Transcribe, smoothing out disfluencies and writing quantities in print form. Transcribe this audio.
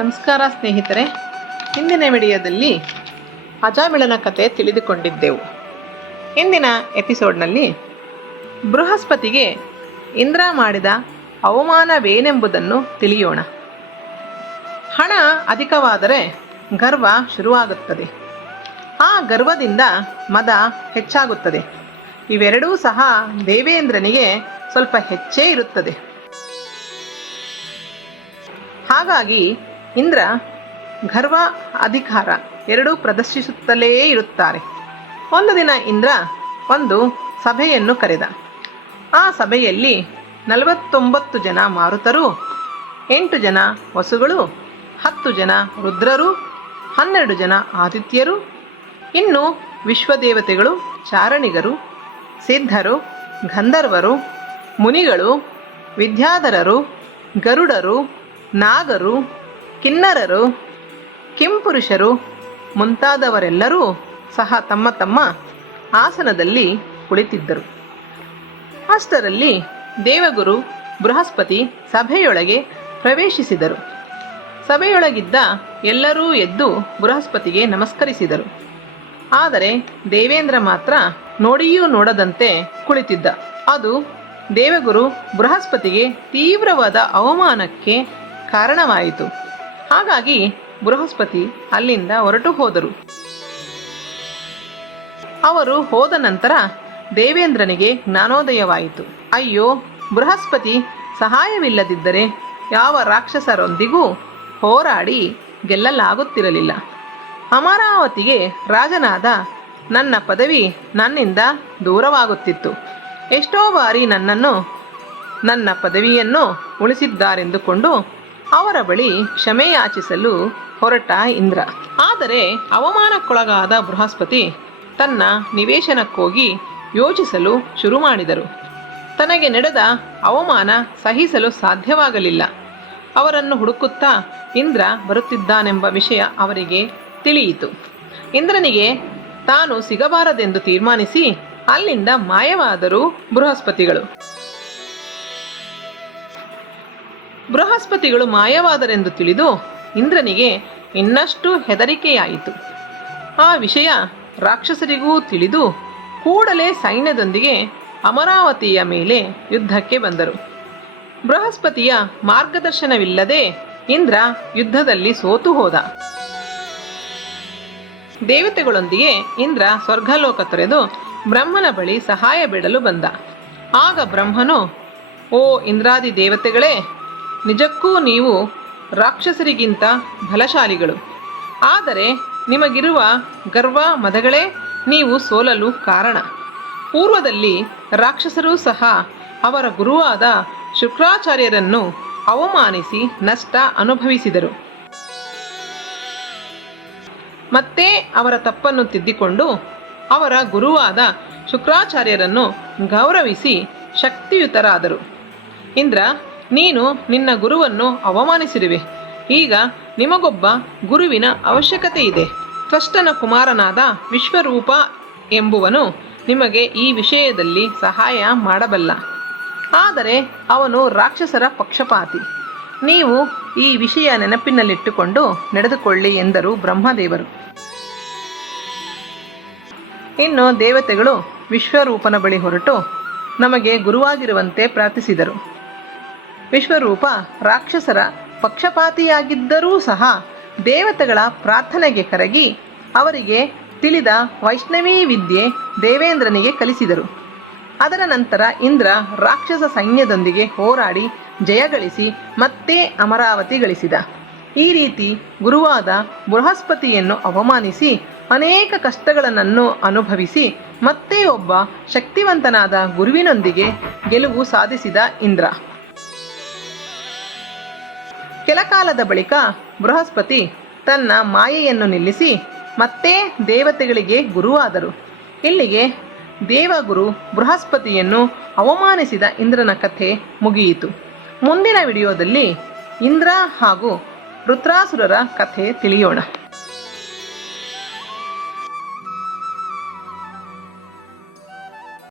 ನಮಸ್ಕಾರ ಸ್ನೇಹಿತರೆ. ಹಿಂದಿನ ವಿಡಿಯೋದಲ್ಲಿ ಅಜಾಮಿಳನ ಕತೆ ತಿಳಿದುಕೊಂಡಿದ್ದೆವು. ಇಂದಿನ ಎಪಿಸೋಡ್ನಲ್ಲಿ ಬೃಹಸ್ಪತಿಗೆ ಇಂದ್ರ ಮಾಡಿದ ಅವಮಾನವೇನೆಂಬುದನ್ನು ತಿಳಿಯೋಣ. ಹಣ ಅಧಿಕವಾದರೆ ಗರ್ವ ಶುರುವಾಗುತ್ತದೆ. ಆ ಗರ್ವದಿಂದ ಮದ ಹೆಚ್ಚಾಗುತ್ತದೆ. ಇವೆರಡೂ ಸಹ ದೇವೇಂದ್ರನಿಗೆ ಸ್ವಲ್ಪ ಹೆಚ್ಚೇ ಇರುತ್ತದೆ. ಹಾಗಾಗಿ ಇಂದ್ರ ಗರ್ವ ಅಧಿಕಾರ ಎರಡೂ ಪ್ರದರ್ಶಿಸುತ್ತಲೇ ಇರುತ್ತಾರೆ. ಒಂದು ದಿನ ಇಂದ್ರ ಒಂದು ಸಭೆಯನ್ನು ಕರೆದ. ಆ ಸಭೆಯಲ್ಲಿ 49 ಜನ ಮಾರುತರು, 8 ಜನ ವಸುಗಳು, 10 ಜನ ರುದ್ರರು, 12 ಜನ ಆದಿತ್ಯರು, ಇನ್ನು ವಿಶ್ವದೇವತೆಗಳು, ಚಾರಣಿಗರು, ಸಿದ್ಧರು, ಗಂಧರ್ವರು, ಮುನಿಗಳು, ವಿದ್ಯಾಧರರು, ಗರುಡರು, ನಾಗರು, ಕಿನ್ನರರು, ಕಿಂಪುರುಷರು ಮುಂತಾದವರೆಲ್ಲರೂ ಸಹ ತಮ್ಮ ತಮ್ಮ ಆಸನದಲ್ಲಿ ಕುಳಿತಿದ್ದರು. ಅಷ್ಟರಲ್ಲಿ ದೇವಗುರು ಬೃಹಸ್ಪತಿ ಸಭೆಯೊಳಗೆ ಪ್ರವೇಶಿಸಿದರು. ಸಭೆಯೊಳಗಿದ್ದ ಎಲ್ಲರೂ ಎದ್ದು ಬೃಹಸ್ಪತಿಗೆ ನಮಸ್ಕರಿಸಿದರು. ಆದರೆ ದೇವೇಂದ್ರ ಮಾತ್ರ ನೋಡಿಯೂ ನೋಡದಂತೆ ಕುಳಿತಿದ್ದ. ಅದು ದೇವಗುರು ಬೃಹಸ್ಪತಿಗೆ ತೀವ್ರವಾದ ಅವಮಾನಕ್ಕೆ ಕಾರಣವಾಯಿತು. ಹಾಗಾಗಿ ಬೃಹಸ್ಪತಿ ಅಲ್ಲಿಂದ ಹೊರಟು ಹೋದರು. ಅವರು ಹೋದ ನಂತರ ದೇವೇಂದ್ರನಿಗೆ ಜ್ಞಾನೋದಯವಾಯಿತು. ಅಯ್ಯೋ, ಬೃಹಸ್ಪತಿ ಸಹಾಯವಿಲ್ಲದಿದ್ದರೆ ಯಾವ ರಾಕ್ಷಸರೊಂದಿಗೂ ಹೋರಾಡಿ ಗೆಲ್ಲಲಾಗುತ್ತಿರಲಿಲ್ಲ. ಅಮರಾವತಿಗೆ ರಾಜನಾದ ನನ್ನ ಪದವಿ ನನ್ನಿಂದ ದೂರವಾಗುತ್ತಿತ್ತು. ಎಷ್ಟೋ ಬಾರಿ ನನ್ನ ಪದವಿಯನ್ನು ಉಳಿಸಿದ್ದಾರೆಂದುಕೊಂಡು ಅವರ ಬಳಿ ಕ್ಷಮೆಯಾಚಿಸಲು ಹೊರಟ ಇಂದ್ರ. ಆದರೆ ಅವಮಾನಕ್ಕೊಳಗಾದ ಬೃಹಸ್ಪತಿ ತನ್ನ ನಿವೇಶನಕ್ಕೋಗಿ ಯೋಚಿಸಲು ಶುರು ಮಾಡಿದರು. ತನಗೆ ನಡೆದ ಅವಮಾನ ಸಹಿಸಲು ಸಾಧ್ಯವಾಗಲಿಲ್ಲ. ಅವರನ್ನು ಹುಡುಕುತ್ತಾ ಇಂದ್ರ ಬರುತ್ತಿದ್ದಾನೆಂಬ ವಿಷಯ ಅವರಿಗೆ ತಿಳಿಯಿತು. ಇಂದ್ರನಿಗೆ ತಾನು ಸಿಗಬಾರದೆಂದು ತೀರ್ಮಾನಿಸಿ ಅಲ್ಲಿಂದ ಮಾಯವಾದರು ಬೃಹಸ್ಪತಿಗಳು ಮಾಯವಾದರೆಂದು ತಿಳಿದು ಇಂದ್ರನಿಗೆ ಇನ್ನಷ್ಟು ಹೆದರಿಕೆಯಾಯಿತು. ಆ ವಿಷಯ ರಾಕ್ಷಸರಿಗೂ ತಿಳಿದು ಕೂಡಲೇ ಸೈನ್ಯದೊಂದಿಗೆ ಅಮರಾವತಿಯ ಮೇಲೆ ಯುದ್ಧಕ್ಕೆ ಬಂದರು. ಬೃಹಸ್ಪತಿಯ ಮಾರ್ಗದರ್ಶನವಿಲ್ಲದೆ ಇಂದ್ರ ಯುದ್ಧದಲ್ಲಿ ಸೋತು ಹೋದ. ದೇವತೆಗಳೊಂದಿಗೆ ಇಂದ್ರ ಸ್ವರ್ಗಲೋಕ ತೊರೆದು ಬ್ರಹ್ಮನ ಬಳಿ ಸಹಾಯ ಬೇಡಲು ಬಂದ. ಆಗ ಬ್ರಹ್ಮನು, ಓ ಇಂದ್ರಾದಿ ದೇವತೆಗಳೇ, ನಿಜಕ್ಕೂ ನೀವು ರಾಕ್ಷಸರಿಗಿಂತ ಬಲಶಾಲಿಗಳು. ಆದರೆ ನಿಮಗಿರುವ ಗರ್ವ ಮದಗಳೇ ನೀವು ಸೋಲಲು ಕಾರಣ. ಪೂರ್ವದಲ್ಲಿ ರಾಕ್ಷಸರೂ ಸಹ ಅವರ ಗುರುವಾದ ಶುಕ್ರಾಚಾರ್ಯರನ್ನು ಅವಮಾನಿಸಿ ನಷ್ಟ ಅನುಭವಿಸಿದರು. ಮತ್ತೆ ಅವರ ತಪ್ಪನ್ನು ತಿದ್ದಿಕೊಂಡು ಅವರ ಗುರುವಾದ ಶುಕ್ರಾಚಾರ್ಯರನ್ನು ಗೌರವಿಸಿ ಶಕ್ತಿಯುತರಾದರು. ಇಂದ್ರ, ನೀನು ನಿನ್ನ ಗುರುವನ್ನು ಅವಮಾನಿಸಿರುವೆ. ಈಗ ನಿಮಗೊಬ್ಬ ಗುರುವಿನ ಅವಶ್ಯಕತೆ ಇದೆ. ತ್ವಷ್ಟನ ಕುಮಾರನಾದ ವಿಶ್ವರೂಪ ಎಂಬುವನು ನಿಮಗೆ ಈ ವಿಷಯದಲ್ಲಿ ಸಹಾಯ ಮಾಡಬಲ್ಲ. ಆದರೆ ಅವನು ರಾಕ್ಷಸರ ಪಕ್ಷಪಾತಿ. ನೀವು ಈ ವಿಷಯ ನೆನಪಿನಲ್ಲಿಟ್ಟುಕೊಂಡು ನಡೆದುಕೊಳ್ಳಿ ಎಂದರು ಬ್ರಹ್ಮದೇವರು. ಇನ್ನು ದೇವತೆಗಳು ವಿಶ್ವರೂಪನ ಬಳಿ ಹೊರಟು ನಮಗೆ ಗುರುವಾಗಿರುವಂತೆ ಪ್ರಾರ್ಥಿಸಿದರು. ವಿಶ್ವರೂಪ ರಾಕ್ಷಸರ ಪಕ್ಷಪಾತಿಯಾಗಿದ್ದರೂ ಸಹ ದೇವತೆಗಳ ಪ್ರಾರ್ಥನೆಗೆ ಕರಗಿ ಅವರಿಗೆ ತಿಳಿದ ವೈಷ್ಣವೀ ವಿದ್ಯೆ ದೇವೇಂದ್ರನಿಗೆ ಕಲಿಸಿದರು. ಅದರ ನಂತರ ಇಂದ್ರ ರಾಕ್ಷಸ ಸೈನ್ಯದೊಂದಿಗೆ ಹೋರಾಡಿ ಜಯಗಳಿಸಿ ಮತ್ತೆ ಅಮರಾವತಿ ಗಳಿಸಿದ. ಈ ರೀತಿ ಗುರುವಾದ ಬೃಹಸ್ಪತಿಯನ್ನು ಅವಮಾನಿಸಿ ಅನೇಕ ಕಷ್ಟಗಳನ್ನು ಅನುಭವಿಸಿ ಮತ್ತೆ ಒಬ್ಬ ಶಕ್ತಿವಂತನಾದ ಗುರುವಿನೊಂದಿಗೆ ಗೆಲುವು ಸಾಧಿಸಿದ ಇಂದ್ರ. ಕೆಲಕಾಲದ ಬಳಿಕ ಬೃಹಸ್ಪತಿ ತನ್ನ ಮಾಯೆಯನ್ನು ನಿಲ್ಲಿಸಿ ಮತ್ತೆ ದೇವತೆಗಳಿಗೆ ಗುರುವಾದರು. ಇಲ್ಲಿಗೆ ದೇವಗುರು ಬೃಹಸ್ಪತಿಯನ್ನು ಅವಮಾನಿಸಿದ ಇಂದ್ರನ ಕಥೆ ಮುಗಿಯಿತು. ಮುಂದಿನ ವಿಡಿಯೋದಲ್ಲಿ ಇಂದ್ರ ಹಾಗೂ ವೃತ್ರಾಸುರರ ಕಥೆ ತಿಳಿಯೋಣ.